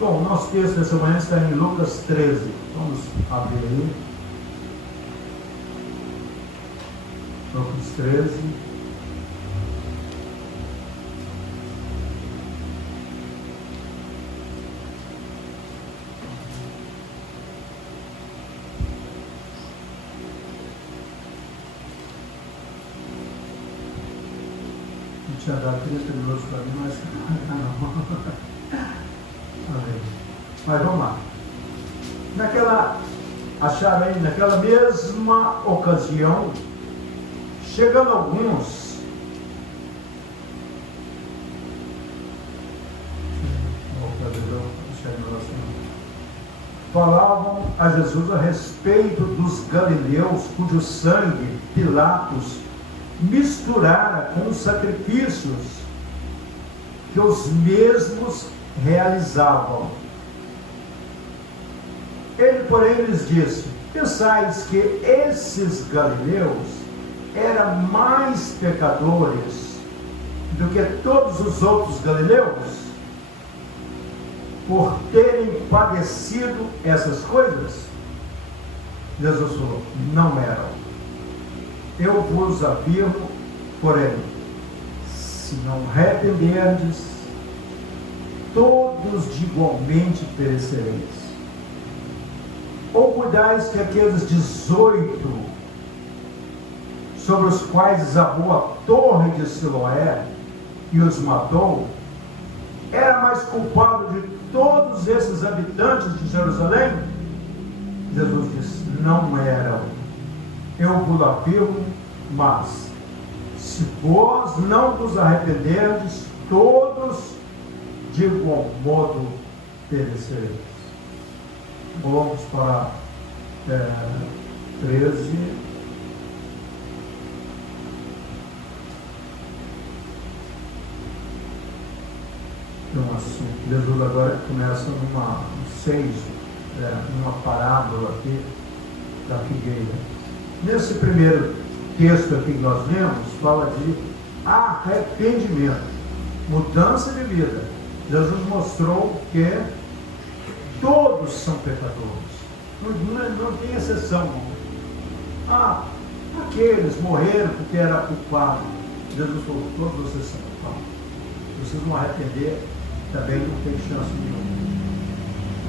Bom, o nosso texto dessa manhã está em Lucas 13. Vamos abrir aí. Lucas 13. Não tinha dado 30 minutos para mim, mas não. Mas vamos lá. Acharam aí, naquela mesma ocasião, chegando alguns, falavam a Jesus a respeito dos galileus, cujo sangue Pilatos misturara com os sacrifícios que os mesmos realizavam. Ele, porém, lhes disse: pensais que esses galileus eram mais pecadores do que todos os outros galileus, por terem padecido essas coisas? Jesus falou: não eram. Eu vos afirmo, porém, se não arrependerdes, todos de igualmente perecereis. Ou cuidais que aqueles 18 sobre os quais desabou a torre de Siloé e os matou, era mais culpado de todos esses habitantes de Jerusalém? Jesus disse: não eram. Eu vos afirmo, mas se vós não vos arrependerdes, todos de igual modo perecereis. Vamos para 13. Então, assim, Jesus agora começa numa parábola aqui da figueira. Nesse primeiro texto aqui que nós lemos, fala de arrependimento, mudança de vida. Jesus mostrou que todos são pecadores, não tem exceção. Aqueles morreram porque era culpado. Jesus falou: todos vocês são culpados. Se vocês não arrepender, também não tem chance nenhuma.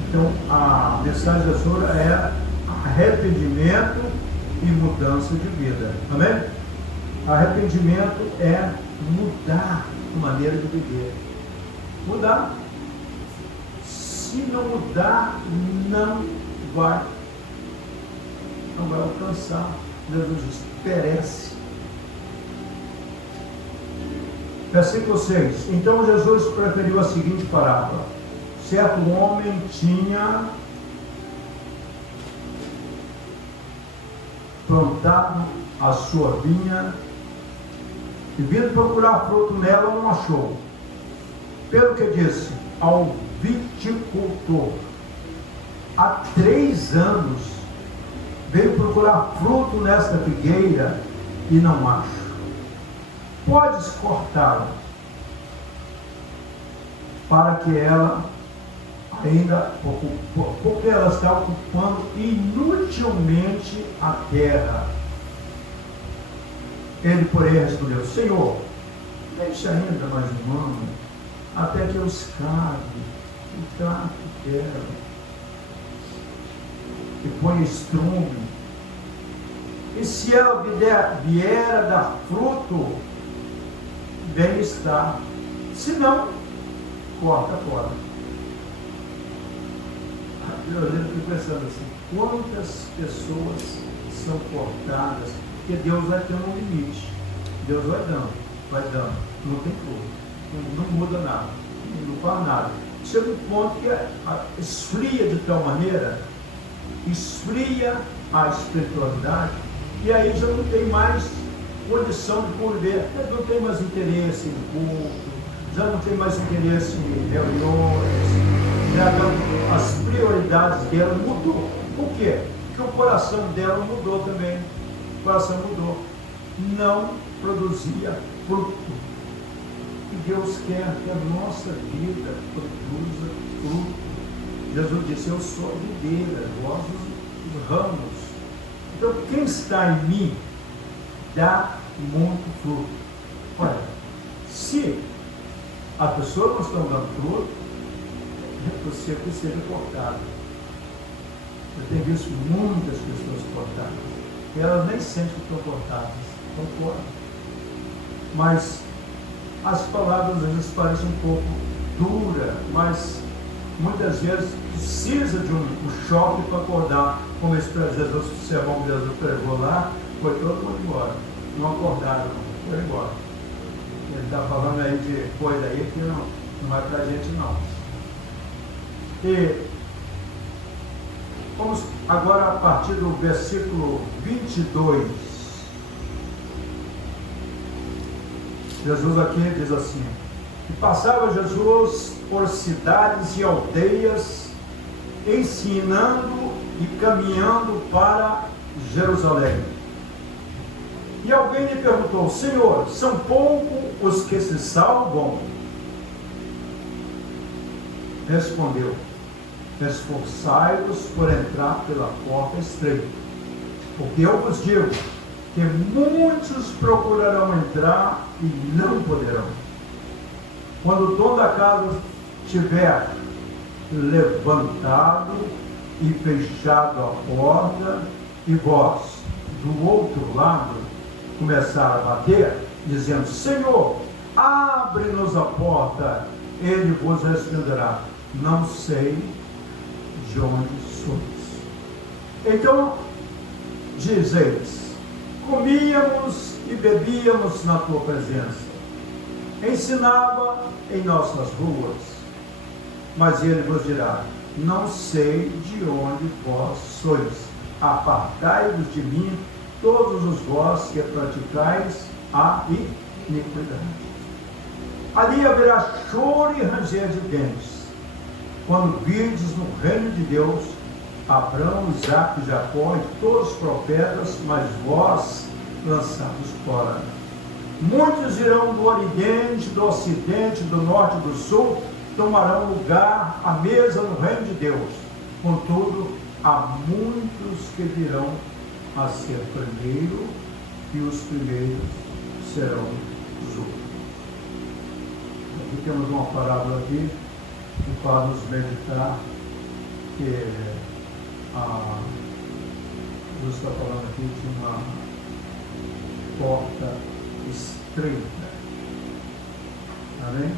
Então, a mensagem da Sura é arrependimento e mudança de vida. Amém? Arrependimento é mudar a maneira de viver. Mudar. Se não mudar, não vai alcançar. Jesus diz: perece. Versículo 6. Então Jesus preferiu a seguinte parábola: certo homem tinha plantado a sua vinha e, vindo procurar fruto nela, não achou. Pelo que disse ao viticultor: há 3 anos veio procurar fruto nesta figueira e não acho. Podes cortá-la, para que ela ainda, porque ela está ocupando inutilmente a terra. Ele, porém, respondeu: Senhor, deixa ainda mais um ano, até que eu escave e trate dela e ponha estrume, e se ela vier a dar fruto, bem está, se não, corta fora. Eu fico pensando assim: quantas pessoas são cortadas, porque Deus vai ter um limite. Deus vai dando, não tem fruto, não muda nada, não faz nada. Chega um ponto que esfria de tal maneira, esfria a espiritualidade, e aí já não tem mais condição de conviver, não tem mais interesse em culto, já não tem mais interesse em reuniões, já não, as prioridades dela mudou. Por quê? Porque o coração dela mudou também. O coração mudou. Não produzia fruto. E Deus quer que a nossa vida produza fruto. Jesus disse: eu sou a videira, vós os ramos. Então, quem está em mim dá muito fruto. Olha, se a pessoa não está dando fruto, é possível que seja cortada. Eu tenho visto muitas pessoas cortadas. E elas nem sentem que estão cortadas, estão fora. Mas as palavras às vezes parecem um pouco duras, mas muitas vezes precisa de um choque para acordar. Como esse Jesus, o sermão que Jesus pregou lá, foi todo mundo embora. Não acordaram, não. Foi embora. Ele está falando aí de coisa aí que não vai para a gente não. E vamos agora a partir do versículo 22. Jesus aqui diz assim: e passava Jesus por cidades e aldeias, ensinando e caminhando para Jerusalém. E alguém lhe perguntou: Senhor, são poucos os que se salvam? Respondeu: esforçai-vos por entrar pela porta estreita, porque eu vos digo que muitos procurarão entrar e não poderão. Quando o dono da casa tiver levantado e fechado a porta, e vós, do outro lado, começar a bater, dizendo: Senhor, abre-nos a porta, ele vos responderá: não sei de onde sois. Então, diz eles: comíamos e bebíamos na tua presença, ensinava em nossas ruas. Mas ele vos dirá: não sei de onde vós sois, apartai-vos de mim, todos os vós que praticais a iniquidade. Ali haverá choro e ranger de dentes, quando virdes no reino de Deus Abraão, Isaque, Jacó e todos os profetas, mas vós lançados fora. Muitos irão do oriente, do ocidente, do norte e do sul, tomarão lugar à mesa no reino de Deus. Contudo, há muitos que virão a ser primeiro, e os primeiros serão os últimos. Aqui temos uma parábola aqui que faz nos meditar que Jesus está falando aqui de uma porta estreita. Amém?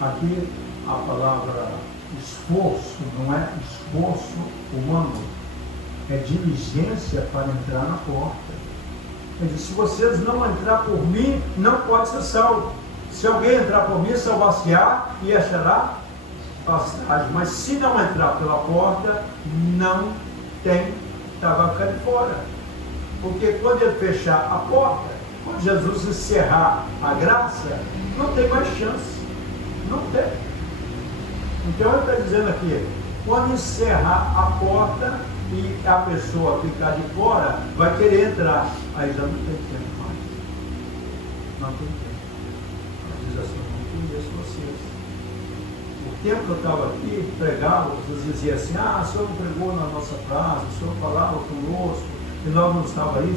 Aqui a palavra esforço não é esforço humano, é diligência para entrar na porta. Ele diz: se vocês não entrar por mim, não pode ser salvo. Se alguém entrar por mim, salvar-se-á e achará passagem. Mas se não entrar pela porta, não tem, vai ficar de fora. Porque quando ele fechar a porta, quando Jesus encerrar a graça, não tem mais chance. Não tem. Então ele está dizendo aqui: quando encerrar a porta e a pessoa ficar de fora, vai querer entrar. Aí já não tem tempo mais. Não tem tempo. Diz assim: eu não conheço vocês. O tempo que eu estava aqui, pregava, vocês diziam assim: o senhor não pregou na nossa praça, o senhor falava conosco, e nós não estávamos aí,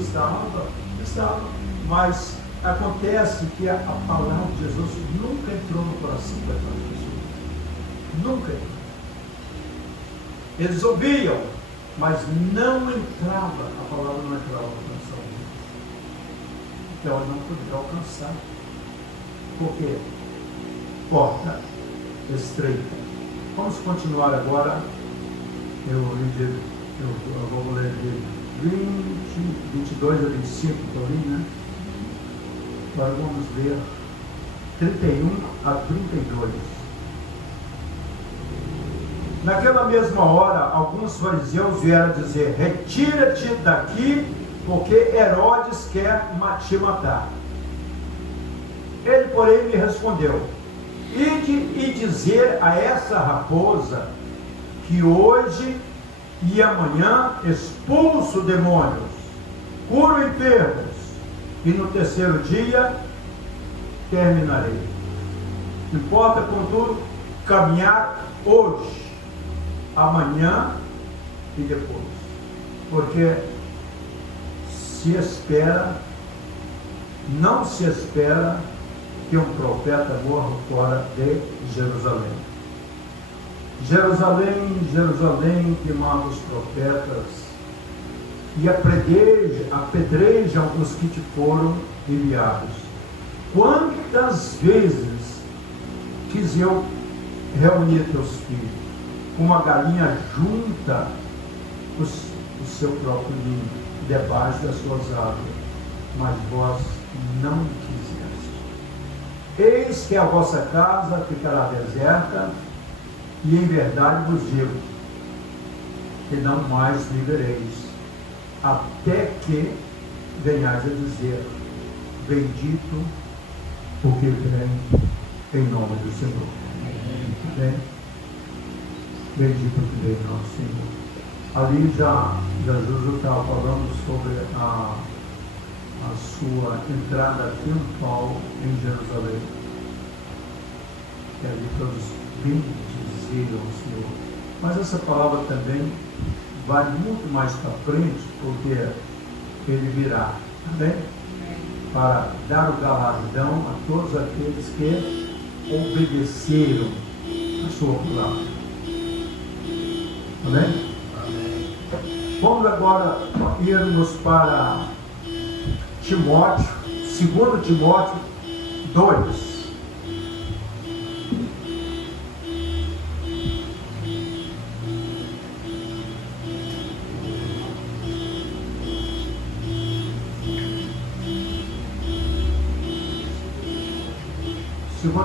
estava. Mas acontece que a palavra de Jesus nunca entrou no coração daquelas pessoas. Nunca entrou. Eles ouviam, mas não entrava, a palavra não entrava no coração deles. Então ele não podia alcançar. Por quê? Porta estreita. Vamos continuar agora. Eu vou ler de 22 a 25, estou ali, né? Agora vamos ver 31 a 32. Naquela mesma hora, alguns fariseus vieram dizer: retira-te daqui, porque Herodes quer te matar. Ele, porém, lhe respondeu: ide e dizer a essa raposa que hoje e amanhã expulso demônios, curo enfermos, e no terceiro dia terminarei. Importa, contudo, caminhar hoje amanhã e depois. Porque não se espera que um profeta morra fora de Jerusalém. Jerusalém, Jerusalém, que mata os profetas e apedrejam os que te foram enviados. Quantas vezes quis eu reunir teus filhos, como a galinha junta o seu próprio ninho, debaixo das suas asas, mas vós não quiseste. Eis que a vossa casa ficará deserta, e em verdade vos digo, que não mais vivereis, até que venhais a dizer, bendito o que vem em nome do Senhor. Bem? Bendito o que vem em nome do Senhor. Ali já Jesus estava falando sobre a sua entrada triunfal em Jerusalém. Que ali todos bendizeram o Senhor. Mas essa palavra também vai muito mais para frente, porque ele virá, também, para dar o galardão a todos aqueles que obedeceram a sua palavra. Amém? Vamos agora irmos para Timóteo, 2 Timóteo 2.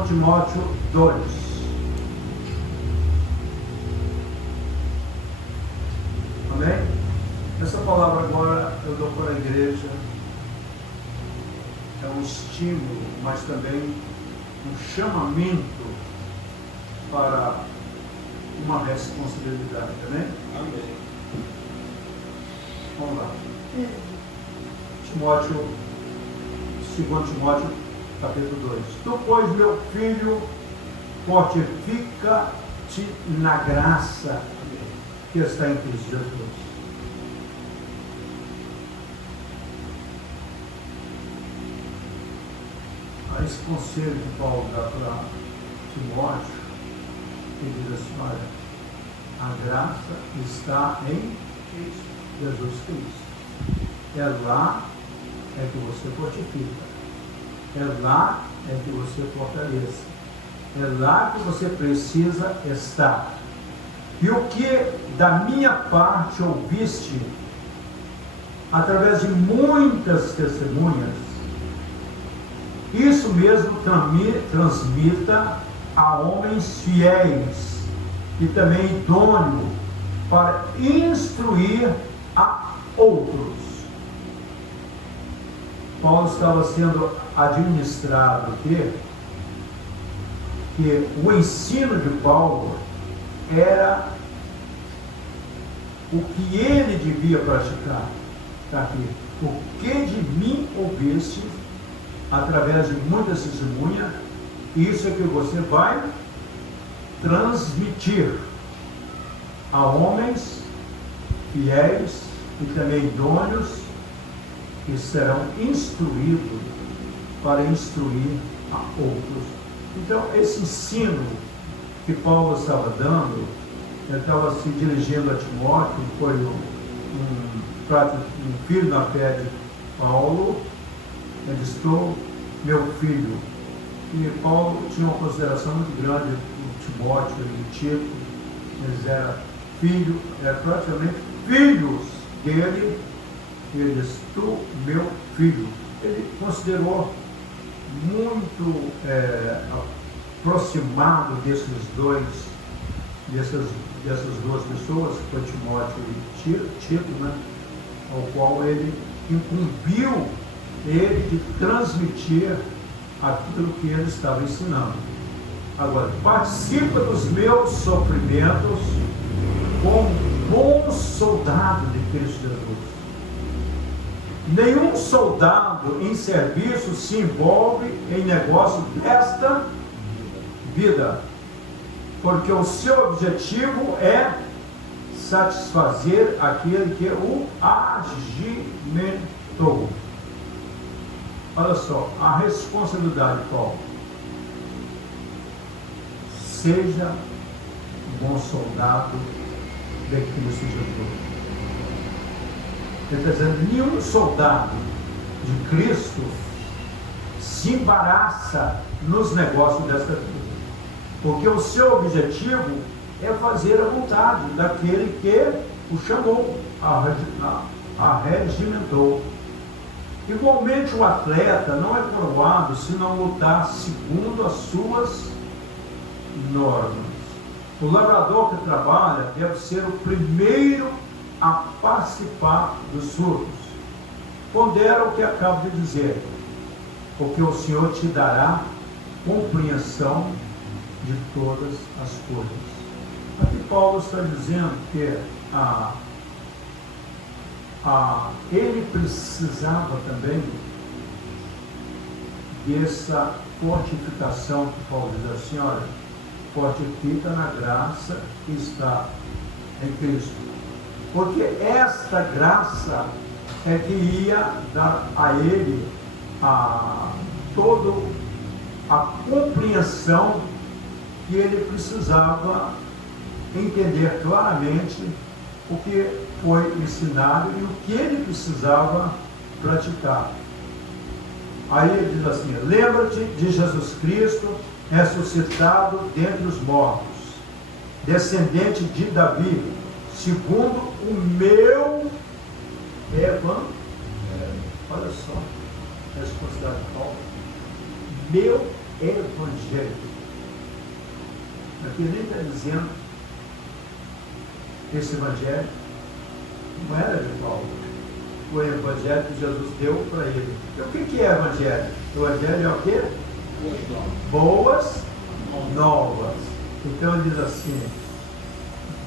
Timóteo 2. Amém? Essa palavra agora eu dou para a igreja. É um estímulo, mas também um chamamento para uma responsabilidade. Amém? Amém. Vamos lá. Timóteo, 2 Timóteo, capítulo 2. Tu, pois, meu filho, fortifica-te na graça que está em Cristo Jesus. A esse conselho que Paulo dá para Timóteo, ele diz assim, olha, a graça está em Jesus Cristo. É lá é que você fortifica. É lá é que você fortalece. É lá que você precisa estar. E o que da minha parte ouviste, através de muitas testemunhas, isso mesmo transmita a homens fiéis e também idôneos para instruir a outros. Paulo estava sendo administrado que o ensino de Paulo era o que ele devia praticar. Está aqui. O que de mim ouviste, através de muitas testemunhas, isso é que você vai transmitir a homens fiéis e também idôneos, que serão instruídos para instruir a outros. Então, esse ensino que Paulo estava dando, ele estava se dirigindo a Timóteo, foi um filho na fé de Paulo. Ele disse, meu filho. E Paulo tinha uma consideração muito grande por Timóteo e Tito. Eles eram filhos, eram praticamente filhos dele. E ele disse, tu, meu filho. Ele considerou muito aproximado dessas duas pessoas, que foi Timóteo e Tito, né? Ao qual ele incumbiu ele de transmitir aquilo que ele estava ensinando. Agora, participa dos meus sofrimentos como bom soldado de Cristo Jesus. Nenhum soldado em serviço se envolve em negócio desta vida, porque o seu objetivo é satisfazer aquele que o agimentou. Olha só, a responsabilidade qual? Seja um bom soldado de Cristo Jesus. Ele está dizendo, nenhum soldado de Cristo se embaraça nos negócios desta vida. Porque o seu objetivo é fazer a vontade daquele que o chamou, a regimentou. Igualmente o atleta não é coroado se não lutar segundo as suas normas. O lavrador que trabalha deve ser o primeiro a participar dos surtos. Pondera o que acabo de dizer, porque o Senhor te dará compreensão de todas as coisas. Aqui Paulo está dizendo que ele precisava também dessa fortificação que Paulo diz assim, olha, fortifica na graça que está em Cristo. Porque esta graça é que ia dar a ele toda a compreensão que ele precisava entender claramente o que foi ensinado e o que ele precisava praticar. Aí ele diz assim, lembra-te de Jesus Cristo, ressuscitado dentre os mortos, descendente de Davi, segundo o meu evangelho. Olha só, a responsabilidade de Paulo. Meu evangelho. Aqui nem está dizendo esse evangelho não era de Paulo. O evangelho que Jesus deu para ele. E o que é evangelho? O evangelho é o quê? Boas novas. Então ele diz assim,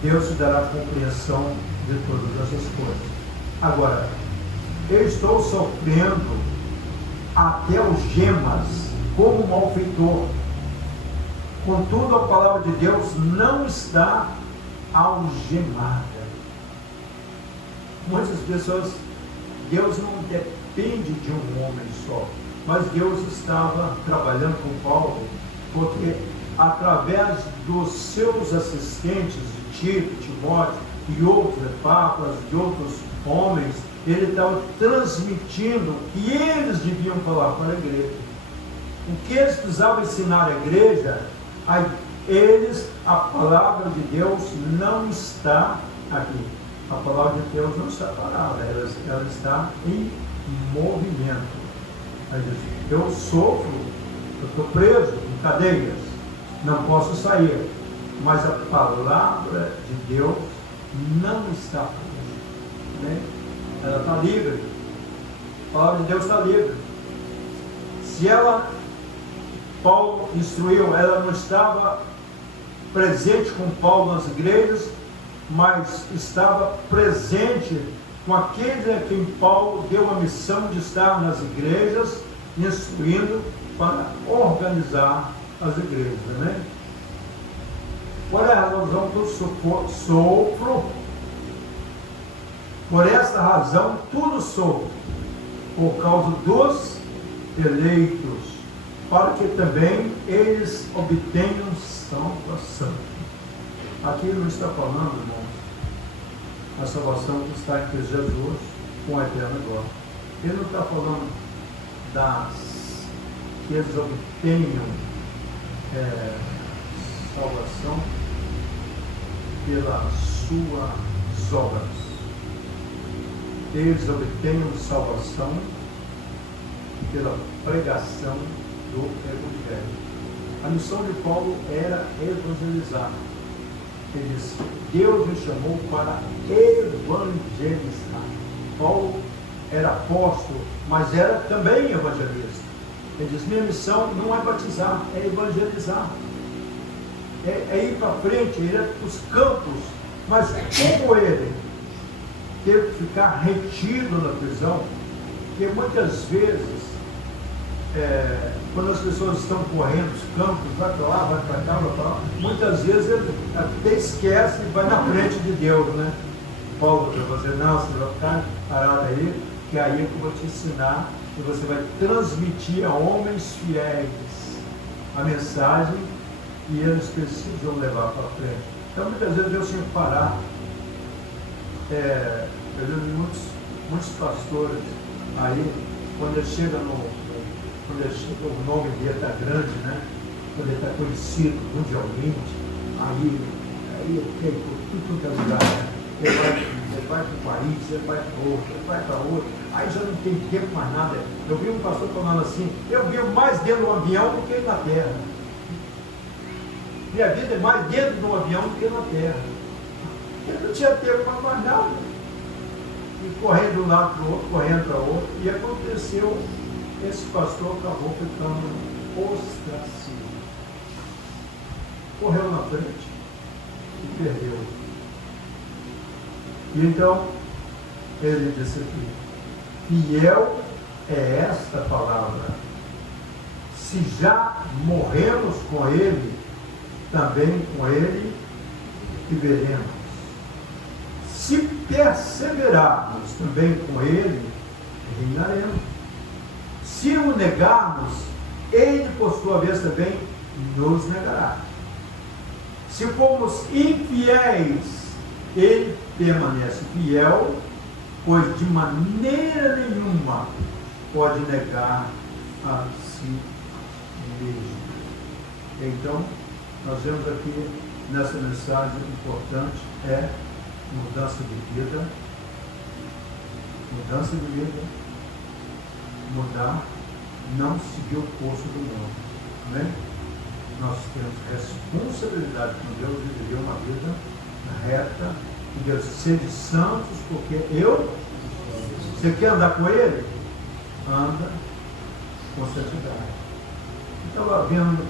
Deus te dará compreensão de todas essas coisas. Agora, eu estou sofrendo até algemas como malfeitor. Contudo, a palavra de Deus não está algemada. Muitas pessoas, Deus não depende de um homem só, mas Deus estava trabalhando com Paulo, porque através dos seus assistentes, de Tito, Timóteo e outros Epáfras, de outros homens, ele estava transmitindo o que eles deviam falar para a igreja. O que eles precisavam ensinar à igreja, a palavra de Deus não está aqui. A palavra de Deus não está parada, ela está em movimento. Eu sofro, eu estou preso em cadeias, não posso sair, mas a palavra de Deus não está presa, né? Ela está livre, a palavra de Deus está livre. Se Paulo instruiu, ela não estava presente com Paulo nas igrejas, mas estava presente com aqueles a quem Paulo deu a missão de estar nas igrejas, instruindo para organizar as igrejas, né? Qual é a razão que eu sofro? Por essa razão, tudo sofro, por causa dos eleitos, para que também eles obtenham salvação. Aqui não está falando, irmãos, a salvação que está em Cristo Jesus com a eterna glória. Ele não está falando que eles obtenham salvação pelas suas obras. Eles obtenham salvação pela pregação do Evangelho. A missão de Paulo era evangelizar. Ele disse, Deus me chamou para evangelizar. Paulo era apóstolo, mas era também evangelista. Ele diz, minha missão não é batizar, é evangelizar. É ir para frente, ir para os campos. Mas como ele teve que ficar retido na prisão, porque muitas vezes quando as pessoas estão correndo os campos, vai para lá, vai para cá, vai para lá, muitas vezes ele até esquece e vai na frente de Deus, né? Paulo para você, não, você vai ficar parado aí, que aí é que eu vou te ensinar, e você vai transmitir a homens fiéis a mensagem e eles precisam levar para frente. Então muitas vezes Deus tinha que parar. Eu vejo muitos pastores aí, quando ele chega o nome dele está grande, né? Quando ele está conhecido mundialmente, aí ele quer ir por tudo que é lugar, né? Ele vai para um país, ele vai para outro, ele vai para outro, aí já não tem tempo mais nada. Eu vi um pastor falando assim, eu vivo mais dentro do avião do que na terra. Minha vida é mais dentro do avião do que na terra. Ele não tinha tempo para mais nada. E correndo de um lado para o outro, correndo para o outro, e aconteceu, esse pastor acabou ficando ostracizado. Correu na frente e perdeu. E então, ele disse aqui, fiel é esta palavra. Se já morremos com ele, também com ele viveremos. Se perseverarmos também com ele, reinaremos. Se o negarmos, ele, por sua vez, também nos negará. Se formos infiéis, ele permanece fiel, pois de maneira nenhuma pode negar a si mesmo. Então, nós vemos aqui nessa mensagem importante mudança de vida, mudar, não seguir o curso do mundo. Amém? Nós temos responsabilidade com Deus de viver uma vida reta, e Deus ser de santos, porque você quer andar com Ele? Anda com santidade. Estava vendo,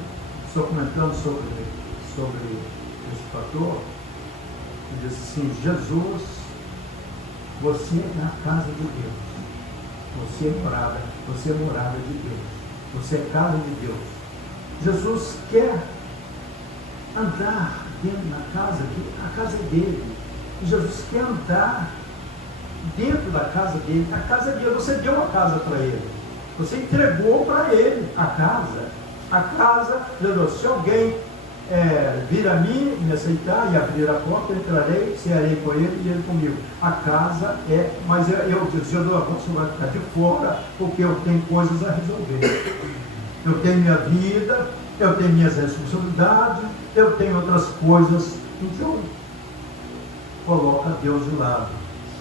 estou comentando sobre esse fator, e disse assim, Jesus, você é a casa de Deus, você é morada de Deus, você é casa de Deus. Jesus quer andar dentro da casa, a casa é dele. Jesus quer andar dentro da casa dele, a casa é dele. Você deu a casa para ele, você entregou para ele a casa. A casa, se alguém vir a mim, me aceitar e abrir a porta, eu entrarei, cearei com ele e ele comigo. A casa mas eu disse, você vai ficar de fora, porque eu tenho coisas a resolver. Eu tenho minha vida, eu tenho minhas responsabilidades, eu tenho outras coisas. Então, coloca Deus de lado.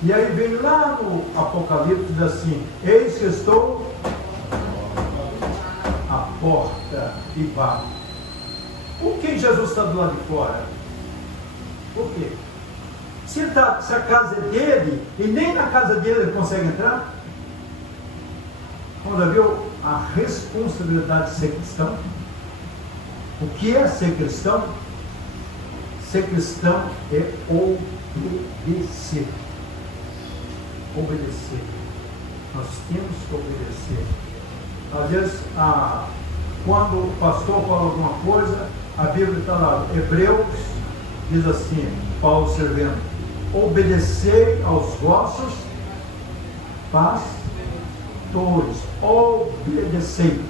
E aí vem lá no Apocalipse, diz assim, eis que estou à porta e bato. Por que Jesus está do lado de fora? Por quê? Se a casa é dele, e nem na casa dele ele consegue entrar, vamos ver a responsabilidade de ser cristão. O que é ser cristão? Ser cristão é obedecer. Obedecer. Nós temos que obedecer. Às vezes, quando o pastor fala alguma coisa, a Bíblia está lá, Hebreus diz assim, Paulo escrevendo, obedecei aos vossos pastores, obedecei.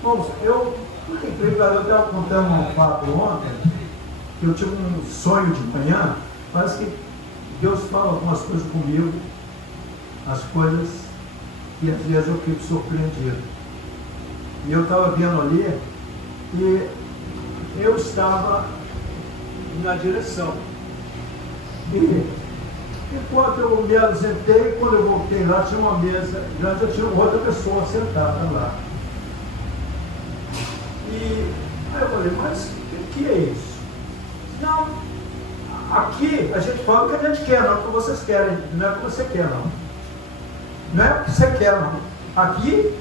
Irmãos, eu estava contando um fato ontem, que eu tive um sonho de manhã, parece que Deus fala algumas coisas comigo, as coisas que às vezes eu fico surpreendido. E eu estava vendo ali, e eu estava na direção. E enquanto eu me ausentei, quando eu voltei lá, tinha uma mesa grande, eu tinha outra pessoa sentada lá. E aí eu falei, mas o que é isso? Não, aqui a gente fala o que a gente quer, não é o que vocês querem, não é o que você quer, não. Não é o que você quer, não. Aqui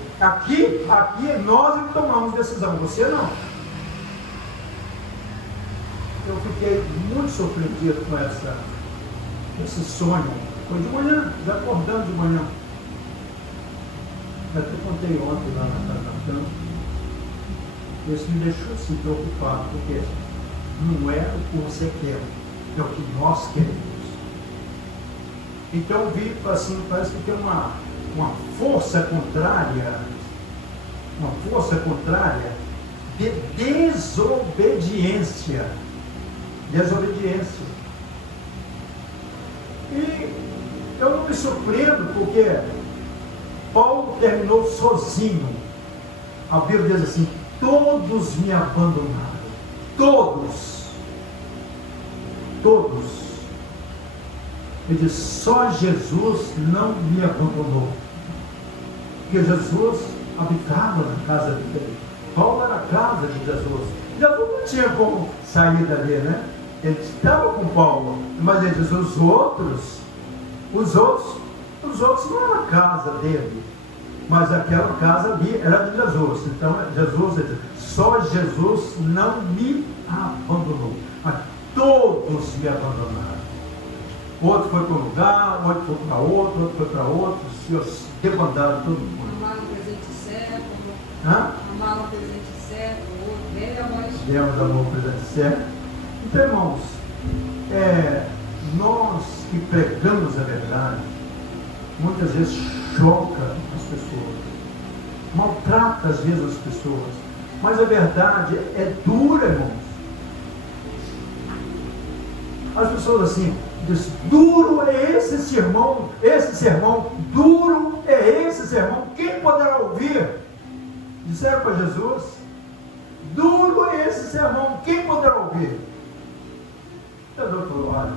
nós é que tomamos decisão, você não. Eu fiquei muito surpreendido com esse sonho. Foi de manhã, já acordando de manhã. Eu até contei ontem lá na cama. Isso me deixou assim preocupado, porque não é o que você quer, é o que nós queremos. Então eu vi assim, parece que tem uma força contrária, de desobediência. E eu não me surpreendo, porque Paulo terminou sozinho. A Bíblia diz assim: todos me abandonaram. Todos. Ele diz: só Jesus não me abandonou. Porque Jesus habitava na casa dele. Paulo era a casa de Jesus. Jesus não tinha como sair dali, né? Ele estava com Paulo, mas ele diz: os outros não eram a casa dele, mas aquela casa ali era de Jesus. Então Jesus, ele diz: só Jesus não me abandonou, mas todos me abandonaram. Outro foi para um lugar, outro foi para outro foi para outro, se debandaram todo mundo. Amaram o presente certo, Amaram o presente certo, o outro demos amor ao presente certo. Então, irmãos, nós que pregamos a verdade, muitas vezes choca as pessoas, maltrata às vezes as pessoas, mas a verdade é dura, irmãos. As pessoas assim dizem: duro é esse sermão, duro é esse sermão, quem poderá ouvir? Disseram para Jesus: duro é esse sermão, quem poderá ouvir? Jesus falou: olha,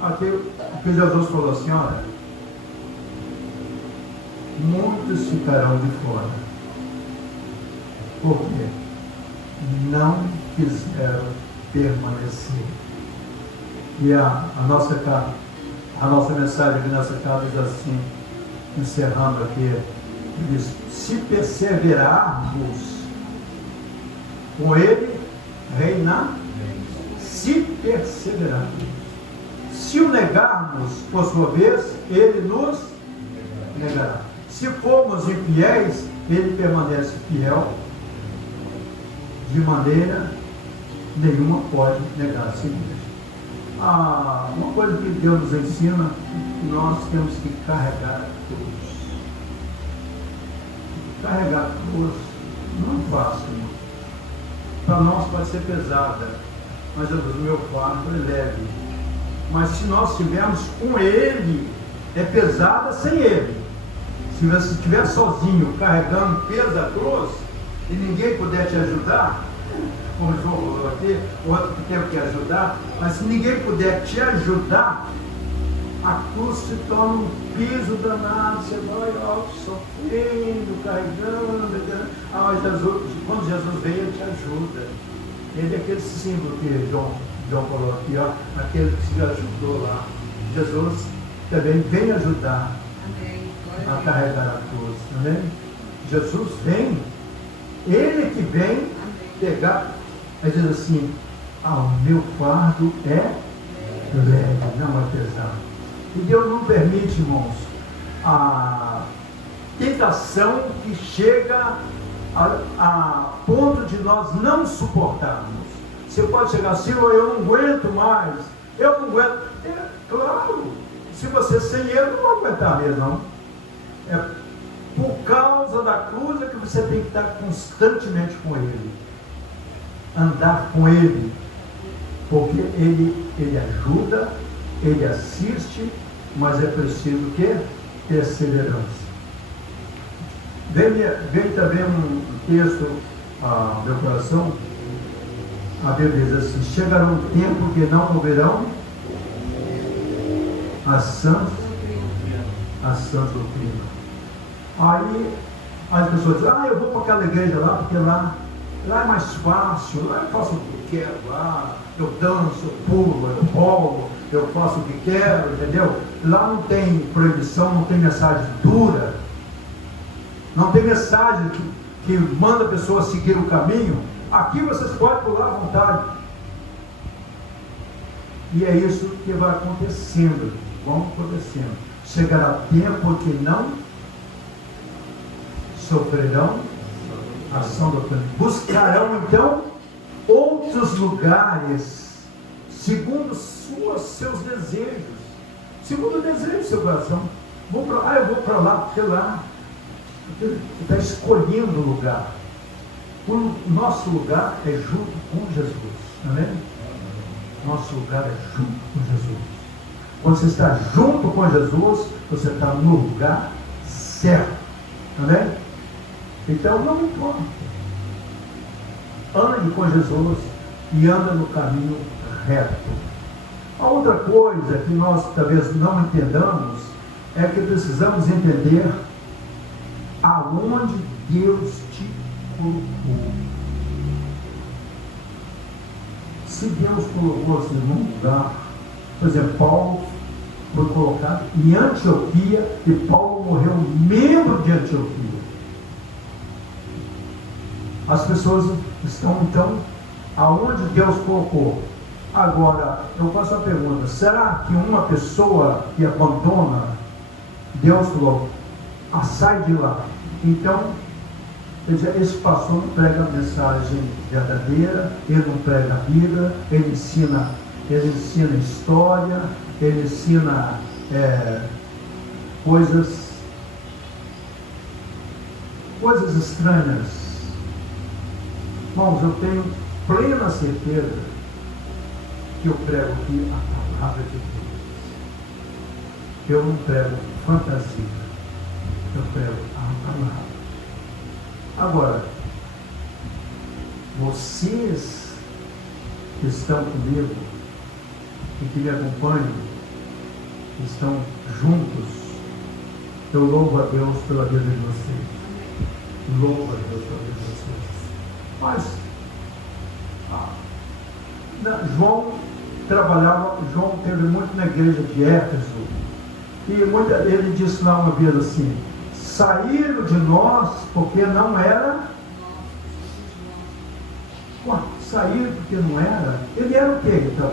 aqui o que Jesus falou assim: olha, muitos ficarão de fora, porque não quiseram permanecer. E a nossa mensagem aqui nessa casa diz assim, encerrando aqui, diz: se perseverarmos com ele, reinar. Se perseverarmos. Se o negarmos, por sua vez, ele nos negará. Se formos infiéis, ele permanece fiel, de maneira nenhuma pode negar a si mesmo. Uma coisa que Deus nos ensina, que nós temos que carregar a cruz. Carregar a cruz não é fácil. Para nós pode ser pesada, mas o meu fardo é leve. Mas se nós estivermos com Ele, é pesada sem Ele. Se você estiver sozinho, carregando o peso da cruz, e ninguém puder te ajudar, como o João falou aqui, outro que tem que ajudar, mas se ninguém puder te ajudar, a cruz se torna um peso danado, você vai sofrendo, carregando. Quando Jesus vem, Ele te ajuda. Ele é aquele símbolo que João falou aqui, aquele que se ajudou lá. Jesus também vem ajudar a carregar a cruz. Amém? Jesus vem, Ele que vem pegar, ele diz assim: o meu fardo é leve, não é pesado. E Deus não permite, irmãos, a tentação que chega a ponto de nós não suportarmos. Você pode chegar assim: eu não aguento mais, eu não aguento. Claro, se você sem Ele não vai aguentar mesmo, não. É por causa da cruz é que você tem que estar constantemente com Ele, andar com Ele, porque Ele ajuda, Ele assiste, mas é preciso que perseverança. Vem também um texto ao meu coração. A Bíblia diz assim: chegará um tempo que não ouvirão a sã doutrina. Aí as pessoas dizem: eu vou para aquela igreja lá, porque lá é mais fácil, lá eu faço o que quero, lá eu danço, eu pulo, eu rolo, eu faço o que quero, entendeu? Lá não tem proibição, não tem mensagem dura, não tem mensagem que manda a pessoa seguir o caminho. Aqui vocês podem pular à vontade. E é isso que vai acontecendo, vão acontecendo. Chegará tempo que não sofrerão Ação do plano. Buscarão então outros lugares, segundo seus desejos, segundo o desejo do seu coração. Eu vou para lá, porque lá você está escolhendo o lugar. O nosso lugar é junto com Jesus, amém? Nosso lugar é junto com Jesus. Quando você está junto com Jesus, você está no lugar certo, amém? Então não importa, ande com Jesus e anda no caminho reto. A outra coisa que nós talvez não entendamos é que precisamos entender aonde Deus te colocou. Se Deus colocou você num lugar, por exemplo, Paulo foi colocado em Antioquia e Paulo morreu membro de Antioquia. As pessoas estão então aonde Deus colocou. Agora, eu faço a pergunta: será que uma pessoa que abandona, Deus falou, sai de lá? Então, esse pastor não prega a mensagem verdadeira, ele não prega a Bíblia, ele ensina história, ele ensina coisas estranhas. Irmãos, eu tenho plena certeza que eu prego aqui a palavra de Deus. Eu não prego fantasia, eu prego a palavra. Agora, vocês que estão comigo e que me acompanham, que estão juntos, eu louvo a Deus pela vida de vocês. Louvo a Deus pela vida de vocês. Mas João teve muito na igreja de Éfeso, e ele disse lá uma vez assim: saíram de nós porque não era. Saíram porque não era. Ele era o quê então?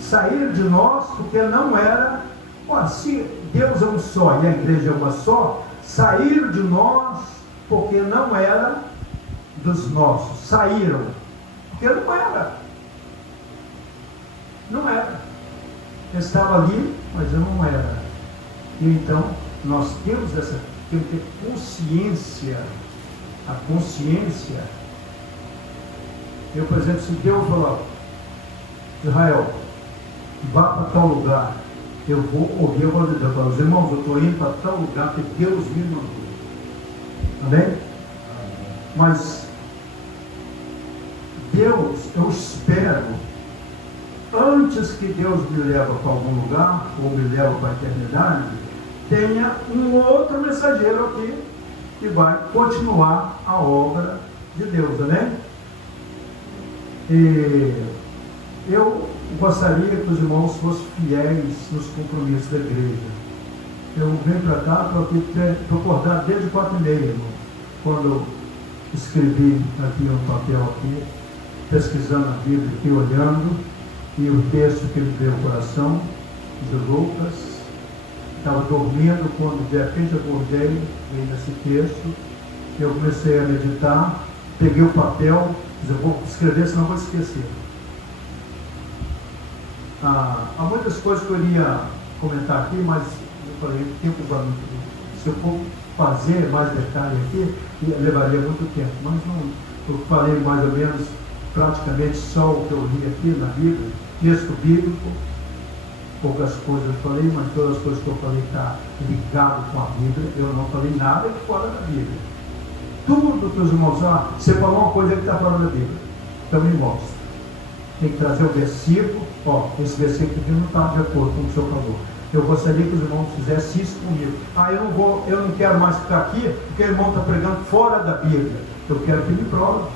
Saíram de nós porque não era. Se Deus é um só e a igreja é uma só, saíram de nós porque não era dos nossos. Saíram porque não era. Não era. Estava ali, mas eu não era. E então nós temos que ter consciência. A consciência. Eu, por exemplo, se Deus falar: Israel, vá para tal lugar, eu vou ouvir a voz de Deus. Os irmãos, eu estou indo para tal lugar que Deus me mandou. Amém? Mas Deus, eu espero, antes que Deus me leve para algum lugar, ou me leve para a eternidade, tenha um outro mensageiro aqui que vai continuar a obra de Deus, amém? E eu gostaria que os irmãos fossem fiéis nos compromissos da igreja. Eu venho para cá, estou acordado desde 4h30, irmão, quando eu escrevi aqui um papel aqui, pesquisando a Bíblia aqui, olhando, e o texto que me veio ao coração, de Lucas. Estava dormindo, quando de repente acordei, veio nesse texto, eu comecei a meditar, peguei o papel, eu vou escrever, senão vou esquecer. Há muitas coisas que eu iria comentar aqui, mas eu falei, o tempo vai muito. Se eu for fazer mais detalhes aqui, levaria muito tempo. Mas não, eu falei mais ou menos, praticamente só o que eu li aqui na Bíblia, texto bíblico, poucas coisas eu falei, mas todas as coisas que eu falei estão ligadas com a Bíblia. Eu não falei nada fora da Bíblia. Tudo que os irmãos você falou uma coisa que está fora da Bíblia, então me mostra. Tem que trazer o versículo. Esse versículo aqui não está de acordo com o que o senhor falou. Eu gostaria que os irmãos fizessem isso comigo. Eu não quero mais ficar aqui porque o irmão está pregando fora da Bíblia. Eu quero que me prove.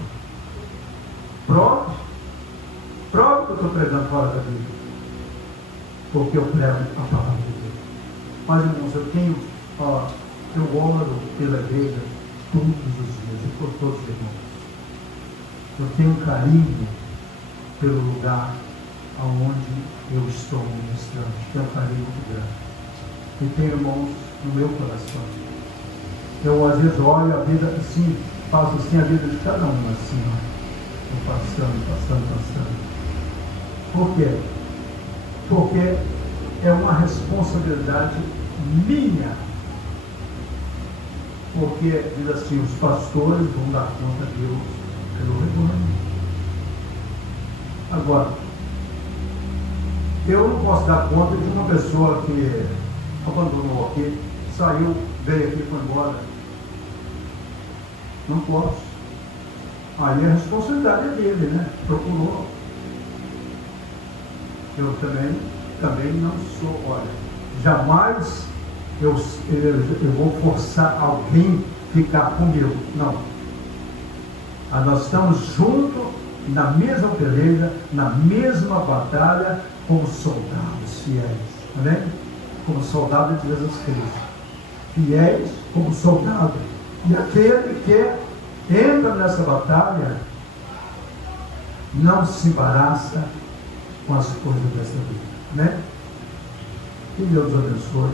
Prove que eu estou pregando fora da Bíblia, porque eu prego a palavra de Deus. Mas, irmãos, eu oro pela igreja todos os dias e por todos os irmãos. Eu tenho um carinho pelo lugar aonde eu estou ministrando. Tenho um carinho muito grande. E tenho irmãos no meu coração. Eu às vezes olho a vida assim, faço assim a vida de cada um, assim, ó, passando. Por quê? Porque é uma responsabilidade minha. Porque, diz assim, os pastores vão dar conta de Deus pelo rebanho. Agora, eu não posso dar conta de uma pessoa que abandonou aqui, saiu, veio aqui e foi embora. Não posso. Aí a responsabilidade é dele, né? Procurou. Eu também não sou, olha, jamais eu vou forçar alguém a ficar comigo. Não. Nós estamos juntos na mesma peleja, na mesma batalha, como soldados fiéis. Amém? Como soldado de Jesus Cristo. Fiéis como soldado. E aquele que entra nessa batalha não se embaraça com as coisas dessa vida. Né? Que Deus abençoe.